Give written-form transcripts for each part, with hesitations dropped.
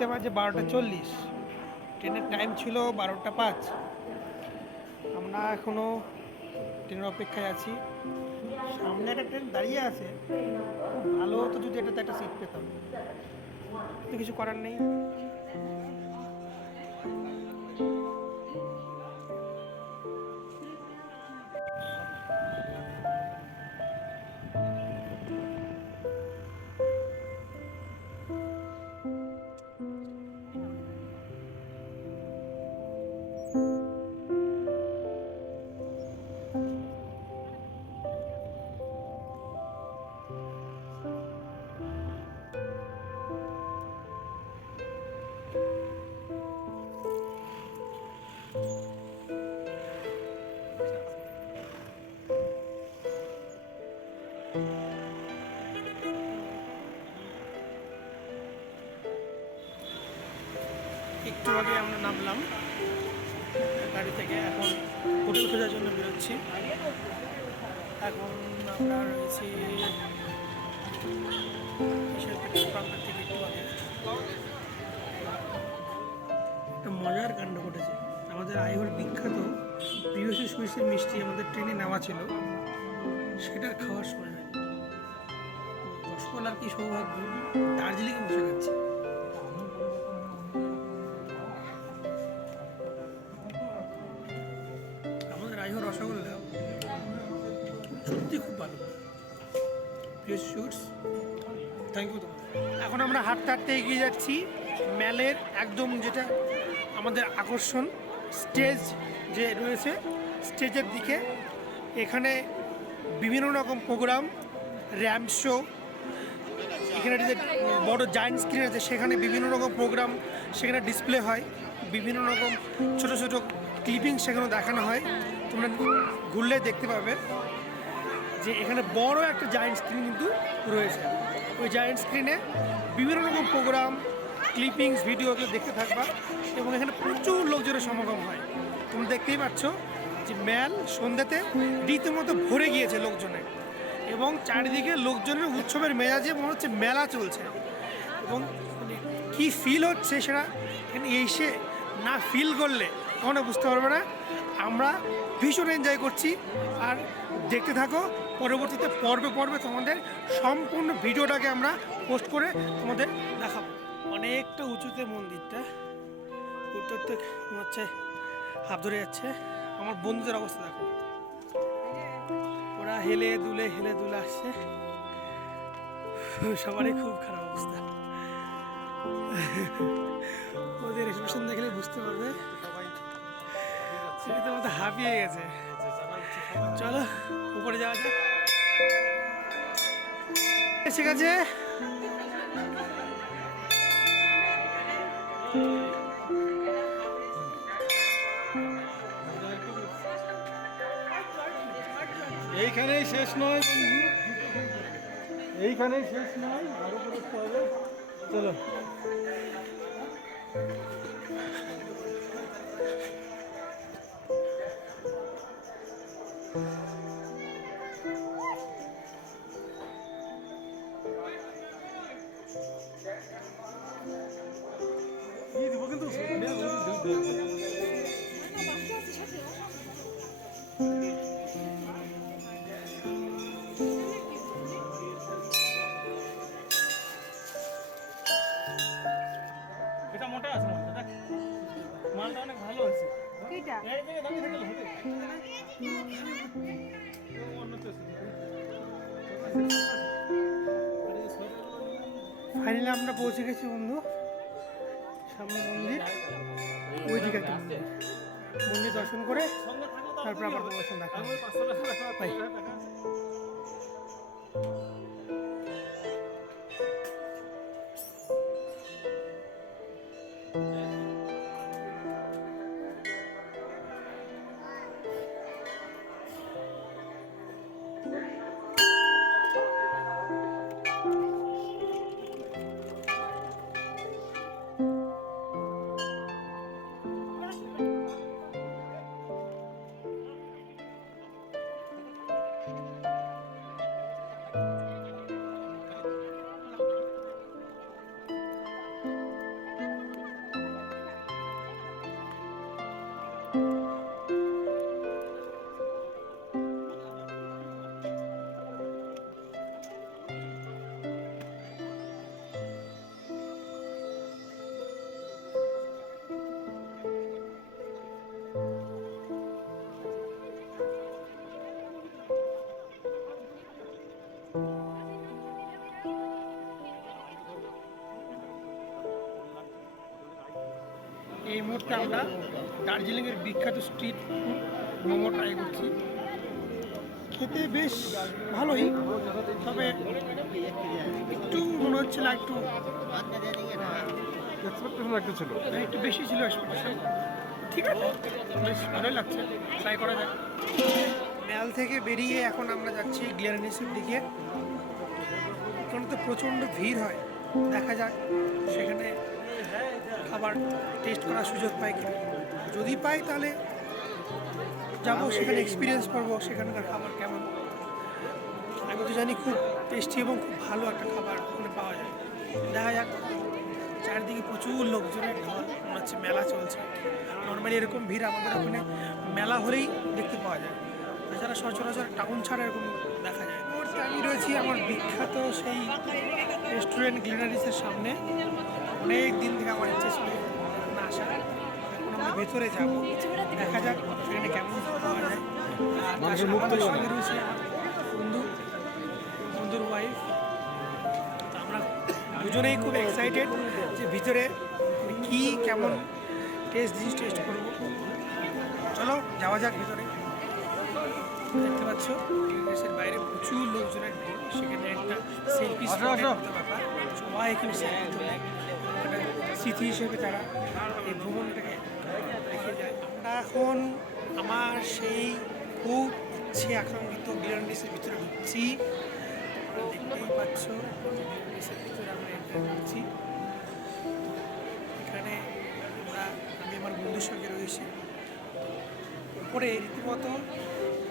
ঘড়িতে বাজে 12:40। ট্রেনের টাইম ছিল 12:05। আমরা এখনও ট্রেনের অপেক্ষায় আছি। সামনে একটা ট্রেন দাঁড়িয়ে আছে, খুব ভালো হতো যদি এটাতে একটা সিট পেতাম, কিন্তু কিছু করার নেই। একটু আগে আমরা নামলাম গাড়ি থেকে, এখন হোটেল খোঁজার জন্য বেরোচ্ছি। এখন আমরা রয়েছি পেট্রোল পাম্পের থেকে একটু আগে। একটা মজার কাণ্ড ঘটেছে। আমাদের আইহোর বিখ্যাত প্রিয়সী সুইসের মিষ্টি আমাদের ট্রেনে নেওয়া ছিল, সেটার খাওয়ার সময় হয়। রসগোল্লার কি সৌভাগ্য, দার্জিলিংয়ে বসে গেছে। আমাদের আইহোর রসগোল্লা সত্যি খুব ভালো। প্রিয়সী সুইটস, থ্যাংক ইউ তোমার। এখন আমরা হাঁটতে হাঁটতে এগিয়ে যাচ্ছি ম্যালের একদম যেটা আমাদের আকর্ষণ, স্টেজ যে রয়েছে স্টেজের দিকে। এখানে বিভিন্ন রকম প্রোগ্রাম, র্যাম্প শো, এখানে যে বড় জায়েন্ট স্ক্রিন আছে সেখানে বিভিন্ন রকম প্রোগ্রাম সেখানে ডিসপ্লে হয়, বিভিন্ন রকম ছোট ছোট ক্লিপিং সেখানে দেখানো হয়। তোমরা ঘুরলে দেখতে পাবে যে এখানে বড় একটা জায়েন্ট স্ক্রিন কিন্তু রয়েছে। ওই জায়েন্ট স্ক্রিনে বিভিন্ন রকম প্রোগ্রাম, ক্লিপিংস, ভিডিওগুলো দেখতে থাকবা, এবং এখানে প্রচুর লোকজনের সমাগম হয়। তুমি দেখতেই পাচ্ছ যে ম্যাল সন্ধ্যাতে রীতিমতো ভরে গিয়েছে লোকজনে, এবং চারিদিকে লোকজনের উৎসবের মেজাজে মনে হচ্ছে মেলা চলছে। এবং কী ফিল হচ্ছে সেটা এখানে এসে না ফিল করলে কখনো বুঝতে পারবে না। আমরা ভীষণ এনজয় করছি, আর দেখতে থাকো। পরবর্তীতে পর্বে পর্বে তোমাদের সম্পূর্ণ ভিডিওটাকে আমরা পোস্ট করে তোমাদের দেখাবো। অনেকটা উঁচুতে মন্দিরটা, উঠতে উঠতে মনে হচ্ছে হাত ধরে যাচ্ছে। আমার বন্ধুদের অবস্থা দেখো, ওরা হেলে দুলে আসছে, সবারই খুব খারাপ অবস্থা। ওদের এক্সপ্রেশন দেখলে বুঝতে পারবে মতো হাঁপিয়ে গেছে। চলো উপরে যাওয়া যাক। ঠিক আছে, এইখানেই শেষ নয় বন্ধু, এইখানেই শেষ নয়, আরো করতে হবে। চলো। এটা মোটা আছে, মালটা দেখ, মালটা অনেক ভালো আছে। এইটা এই যে দামি থাকলে হবে অন্য তো। ফাইনালি আমরা পৌঁছে গেছি বন্ধু, সামনে মন্দির, ওই দিকে একটা মন্দির দর্শন করে তারপর আবার দর্শন দেখা বাই। মুহূর্তে আমরা দার্জিলিংয়ের বিখ্যাত স্ট্রিট ফুড মোমো ট্রাই করছি। খেতে বেশ ভালোই, তবে একটু মনে হচ্ছিল একটু এক্সপেকটেশন একটু ছিল। একটু বেশি ছিল এক্সপেকটেশন। ঠিক আছে, বেশ ভালোই লাগছে, ট্রাই করা যায়। ম্যাল থেকে বেরিয়ে এখন আমরা যাচ্ছি গ্লেনারিসের দিকে। ওখানে তো প্রচণ্ড ভিড় হয়, দেখা যাক সেখানে খাবার টেস্ট করার সুযোগ পাই কিনা। যদি পাই তাহলে যাবো, সেখানে এক্সপিরিয়েন্স করবো সেখানকার খাবার কেমন। আমি তো জানি খুব টেস্টি এবং খুব ভালো একটা খাবার ওখানে পাওয়া যায়। দেখা যাক। চারিদিকে প্রচুর লোকজনের ঢল, মনে হচ্ছে মেলা চলছে। নর্মালি এরকম ভিড় আমাদের ওখানে মেলা হলেই দেখতে পাওয়া যায়, তাছাড়া সচরাচর টাউন ছাড়া এরকম দেখা যায়। মুহূর্তে আমি রয়েছি আমার বিখ্যাত সেই রেস্টুরেন্ট গ্লেনারিসের সামনে। অনেক দিন থেকে আমার ইচ্ছে ছিল না আসার। এখন আমরা ভেতরে যাব, দেখা যাক সেখানে কেমন পাওয়া যায়। মানুষের মুখ আমাদের সঙ্গে রয়েছে আমার বন্ধুর ওয়াইফ। তো আমরা দুজনেই খুব এক্সাইটেড যে ভিতরে কি কেমন জিনিস টেস্ট করবো। চলো যাওয়া যাক ভিতরে। দেখতে পাচ্ছ দেশের বাইরে প্রচুর লোকজনের ভিড়, সেখানে একটা সেলফি স্পটের মতো ব্যাপার। সবাই এখানে সেলফি তোলে, একটা স্মৃতি হিসেবে তারা এই ভ্রমণটাকে রেখে যায়। আমরা এখন আমার সেই খুব ইচ্ছে আকাঙ্ক্ষিত গ্লেনারিসের ভিতরে ঢুকছি। দেখতেই পাচ্ছ গ্লেনারিসের ভিতরে আমরা এন্টার করছি। এখানে আমি আমার বন্ধুর সঙ্গে রয়েছি। উপরে রীতিমতো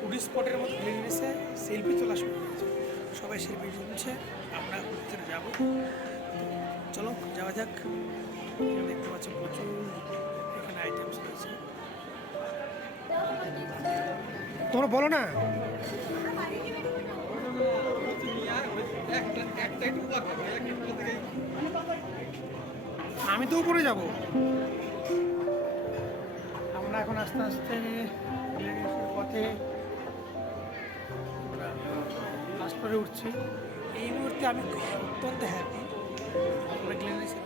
টুরিস্ট স্পটের মতো গ্লেনারিসে সেলফি তোলা শুরু হয়েছে, সবাই সেলফি তুলছে। আমরা ভিতরে যাব, চলো যাওয়া যাক। দেখতে পাচ্ছ প্রচুর এখানে আইটেমস রয়েছে। তোমরা বলো না। আমি তো উপরে যাব। আমরা এখন আস্তে আস্তে পথে লাস্ট পরে উঠছি। এই মুহূর্তে আমি অত্যন্ত হ্যাপি। আমরা গ্লেনারিসে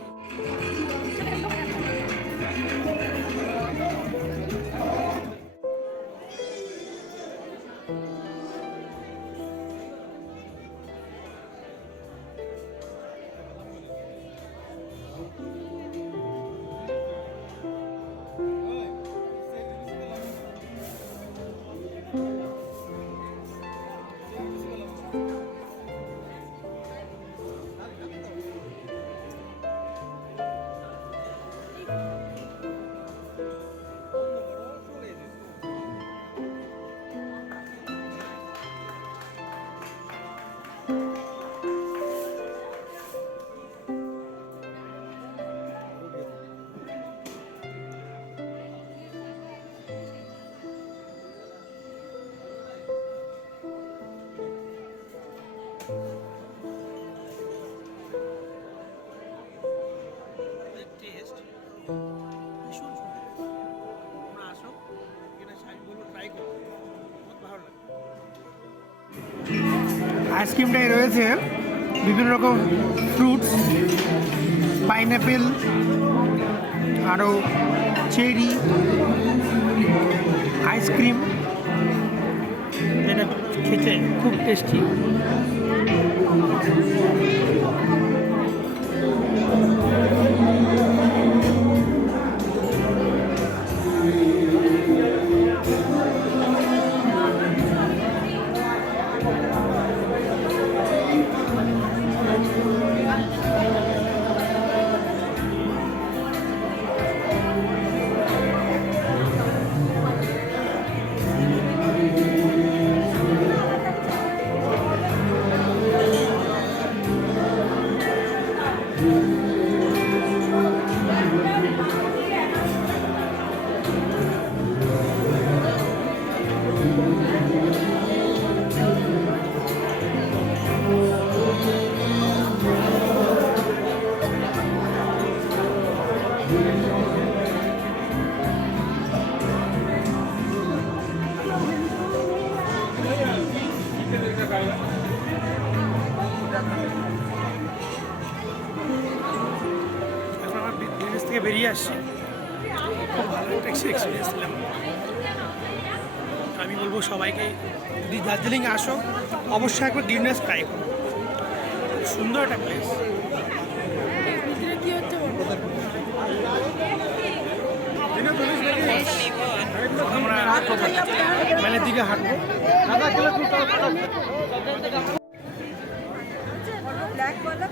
টেস্ট ভীষণ সুন্দর। তোমরা আসো, এখানে আমি বলবো ট্রাই করো, বহুত ভালো লাগে। আইসক্রিমটাই রয়েছে বিভিন্ন রকম ফ্রুটস, পাইনঅ্যাপেল, আরও চেরি আইসক্রিম। এটা খেতে খুব টেস্টি। এখন আমার বিজনেস থেকে বেরিয়ে আসছি। ভালো একটা এক্সপিরিয়েন্স দিলাম। আমি বলবো সবাইকে যদি দার্জিলিং আসো অবশ্যই একবার গ্রিননেস ট্রাই করো, সুন্দর একটা প্লেস। আমরা মেলের দিকে হাঁটবো। ব্ল্যাক वाला